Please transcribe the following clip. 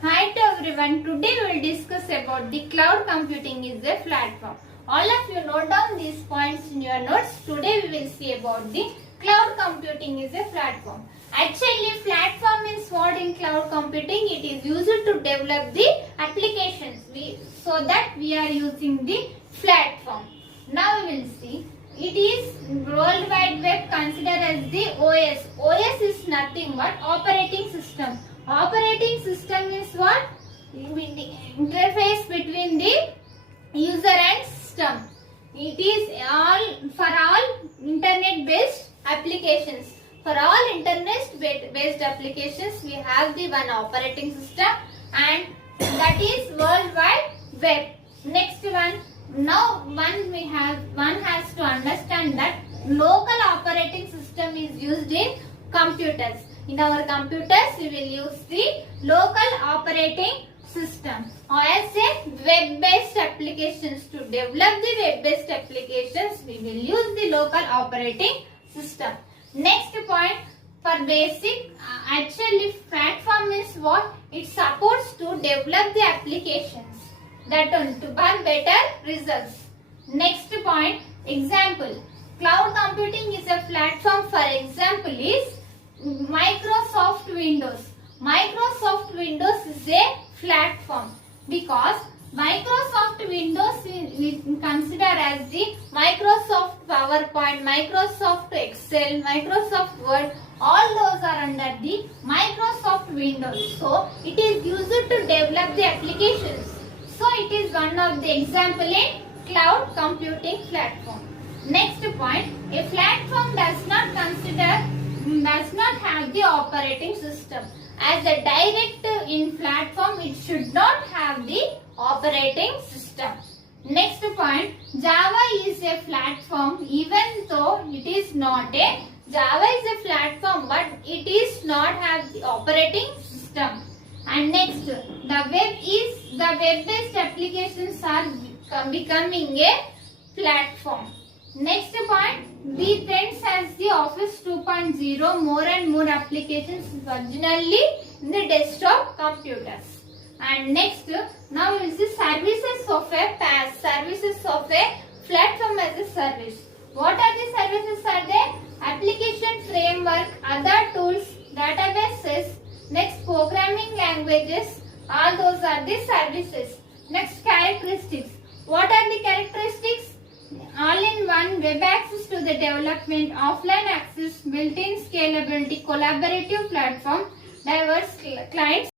Hi to everyone. Today we will discuss about the cloud computing is a platform. All of you note down these points in your notes. Today we will see about the cloud computing is a platform. Actually, platform is what in cloud computing. It is used to develop the applications. So that we are using the platform. Now we will see. It is World Wide Web considered as the OS. OS is nothing but operating system. Operating system is what? The interface between the user and system. It is for all internet based applications. For all internet based applications, we have the one operating system, and that is World Wide Web. Next one. Now one has to understand that local operating system is used in computers. In our computers, we will use the local operating system. Or as a web-based applications. To develop the web-based applications, we will use the local operating system. Next point, for basic, actually platform is what? It supports to develop the applications. That one, to have better results. Next point, example. Cloud computing is a platform. For example is Microsoft Windows. Microsoft Windows is a platform because Microsoft Windows we consider as the Microsoft PowerPoint, Microsoft Excel, Microsoft Word. All those are under the Microsoft Windows. So it is used to develop the applications. So it is one of the example in cloud computing platform. Next point, a platform does not have the operating system. As a direct in platform, it should not have the operating system. Next point, Java is a platform even though it is not a Java is a platform but it is not have the operating system. And next, the web-based applications are becoming a platform. Next point, the trends as the Office 2.0, more and more applications originally in the desktop computers. And next, now we will see services of a PaaS, services of a platform as a service. What are the services are there? Application framework, other tools, databases, next programming languages, all those are the services. Next, characteristics. What are the characteristics? All-in-one, web access to the development, offline access, built-in scalability, collaborative platform, diverse clients.